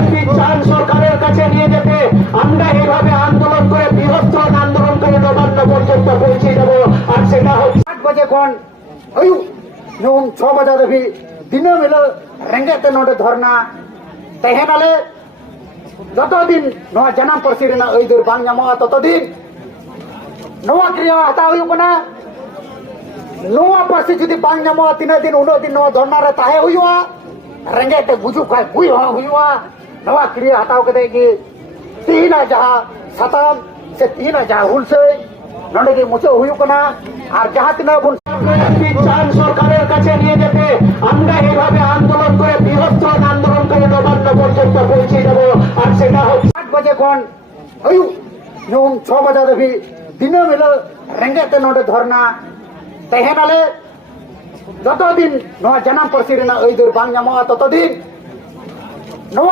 একটি চান সরকারের কাছে নিয়ে যেতে আমরা এইভাবে আন্দোলন করে বৃহত্তর আন্দোলন করে নবান্ন পর্যন্ত পৌঁছে দেবো। আর সেটা হচ্ছে 8 बजे कौन अयु यूं 6 बजे भी दिन मिले रेंगे ते नोटे धरना तेहनाले যতদিন নয়া জানাম পার্সি রেনা ওইদের বাং নামা ততদিন নয়া ক্রিয়া হাতা হইব না নয়া পার্সি যদি বাং নামা 3 দিন 19 দিন নয়া ধরনা রে তাহে হইবা रेंगे ते बुजु खाय बुई हइवा नवा क्रिया हटाव के देगी 3 जहां सताम से 3 जहां हुल से नडे के मुचे हुयु कना আর जहां 3 बुन একটি চান সরকারের কাছে নিয়ে যেতে আমরা এইভাবে আন্দোলন করে বৃহত্তর আন্দোলন করে নবান্ন পর্যন্ত পৌঁছে দেবো। আর সেটা হচ্ছে 8 बजे कौन अयु यूं 6 बजे भी दिन मिले रेंगे ते नोटे धरना तेहनाले যতদিন নয়া জানাম পার্সি রেনা ওইদের বাং নামা ততদিন